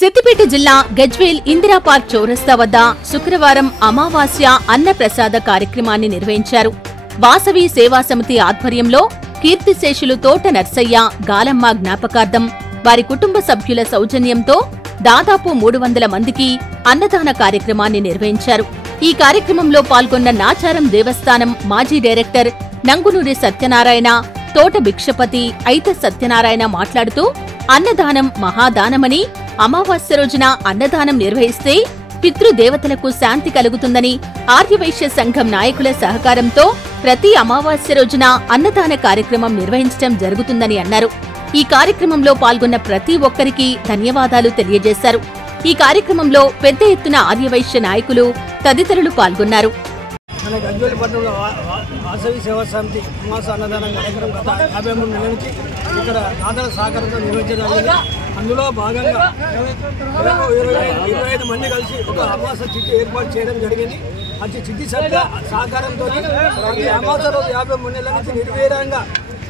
సిద్దిపేట జిల్లా గజ్వేల్ ఇందిరా పార్క్ చౌరస్తా వద్ద శుక్రవారం అమావాస్య అన్నప్రసాద కార్యక్రమాన్ని నిర్వహించారు. వాసవి సేవా సమితి ఆధ్వర్యంలో కీర్తిశేషులు తోట నర్సయ్య, గాలమ్మ జ్ఞాపకార్థం వారి కుటుంబ సభ్యుల సౌజన్యంతో దాదాపు 300 మందికి అన్నదాన కార్యక్రమాన్ని నిర్వహించారు. ఈ కార్యక్రమంలో పాల్గొన్న నాచారం దేవస్థానం మాజీ డైరెక్టర్ నంగునూరి సత్యనారాయణ, తోట భిక్షపతి ఐత సత్యనారాయణ మాట్లాడుతూ అన్నదానం మహాదానమని, అమావాస్య రోజున అన్నదానం నిర్వహిస్తే పితృదేవతలకు శాంతి కలుగుతుందని, ఆర్యవైశ్య సంఘం నాయకుల సహకారంతో ప్రతి అమావాస్య రోజున అన్నదాన కార్యక్రమం నిర్వహించడం జరుగుతుందని అన్నారు. ఈ కార్యక్రమంలో పాల్గొన్న ప్రతి ఒక్కరికి ధన్యవాదాలు తెలియజేశారు. ఈ కార్యక్రమంలో పెద్ద ఎత్తున ఆర్యవైశ్య నాయకులు తదితరులు పాల్గొన్నారు. మన గజ్వేల్ పట్టణంలో వాసవి సేవా సమితి మాస అన్నదానం కార్యక్రమం గత 53 నెలల నుంచి ఇక్కడ దాతల సహకారంతో నిర్వహించడానికి, అందులో భాగంగా 25 మంది కలిసి ఒక అమావాస చిట్టి ఏర్పాటు చేయడం జరిగింది. అది చిట్టి సహకారంతో ప్రతి అమావాస రోజు 53 నెలల నుంచి నిర్వీర్యంగా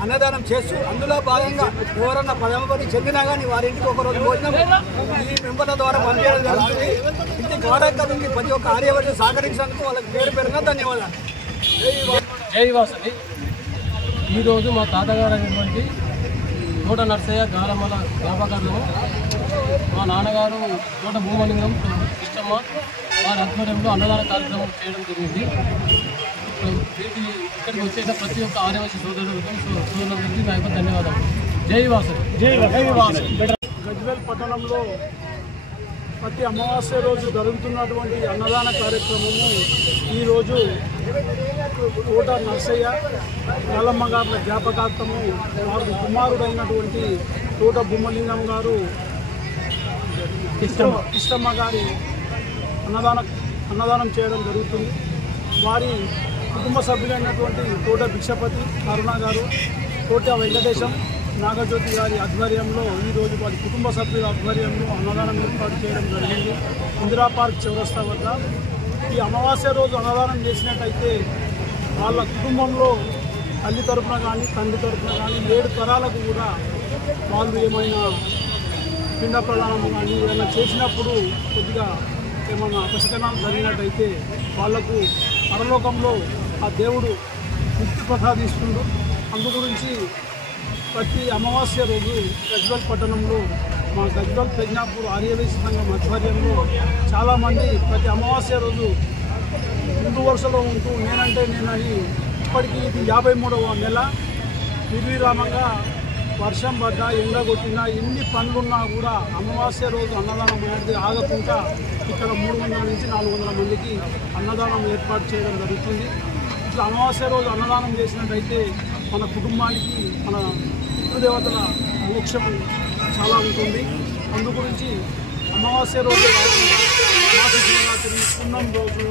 అన్నదానం చేస్తూ, అందులో భాగంగా ఎవరన్నా పదమపడి చెందినా కానీ వారింటికి ఒకరోజు భోజనం ఈ మెంబర్ల ద్వారా పంపించడం జరుగుతుంది. ఇది కార్యక్రమానికి ప్రతి ఒక్క ఆర్యవర్గం సహకరించినందుకు వాళ్ళకి పేరు పేరుగా ధన్యవాదాలు. జై వాసవి. ఈరోజు మా తాతగారు అయినటువంటి తోట నర్సయ్య గాలమ్మల జ్ఞాపకార్థము మా నాన్నగారు తోట భూమలింగం ఇష్టమ్మ వారి ఆధ్వర్యంలో అన్నదాన కార్యక్రమం చేయడం జరిగింది. ఇక్కడికి వచ్చేసిన ప్రతి ఒక్క ఆర్యవైశ్య సోదరులకి నా యొక్క ధన్యవాదాలు. జై వాసవి. జై వాసవి. గజ్వేల్ పట్టణంలో ప్రతి అమావాస్య రోజు జరుగుతున్నటువంటి అన్నదాన కార్యక్రమము ఈరోజు తోట నర్సయ్య గాలమ్మ గారుల జ్ఞాపకార్థము వారి కుమారుడైనటువంటి తోట భూమలింగం గారు ఇష్టమ్మ గారి అన్నదానం చేయడం జరుగుతుంది. వారి కుటుంబ సభ్యులైనటువంటి తోట భిక్షపతి అరుణ గారు, తోట వెంకటేశం, నాగజ్యోతి గారి ఆధ్వర్యంలో ఈరోజు వారి కుటుంబ సభ్యుల ఆధ్వర్యంలో అన్నదానం ఏర్పాటు చేయడం జరిగింది. ఇందిరా పార్క్ చౌరస్తా వద్ద ఈ అమావాస్య రోజు అన్నదానం చేసినట్టయితే వాళ్ళ కుటుంబంలో తల్లి తరపున కానీ తండ్రి తరపున కానీ 7 తరాలకు కూడా వాళ్ళు ఏమైనా పిండ ప్రదానం కానీ ఏమైనా చేసినప్పుడు కొద్దిగా ఏమైనా అపశకనాలు జరిగినట్టయితే వాళ్లకు పరలోకంలో ఆ దేవుడు ముక్తి ప్రసాదిస్తుండు. అందు గురించి ప్రతి అమావాస్య రోజు గజ్వేల్ పట్టణంలో మా గజ్వేల్ ప్రజ్ఞాపూర్ ఆర్యవైశ్య సంఘం ఆధ్వర్యంలో చాలామంది ప్రతి అమావాస్య రోజు ముందు వరుసలో ఉంటూ నేనంటే నేనని ఇప్పటికీ ఇది 53వ నెల నిర్విరామంగా వర్షం పడ్డా ఎండ కొట్టినా ఎన్ని పనులున్నా కూడా అమావాస్య రోజు అన్నదానం అనేది ఆగకుండా ఇక్కడ 300 నుంచి 400 మందికి అన్నదానం ఏర్పాటు చేయడం జరుగుతుంది. ఇట్లా అమావాస్య రోజు అన్నదానం చేసినట్టయితే మన కుటుంబానికి మన పితృదేవతల మోక్షం చాలా ఉంటుంది. అందు గురించి అమావాస్య రోజు మాస శివరాత్రి పున్నం రోజు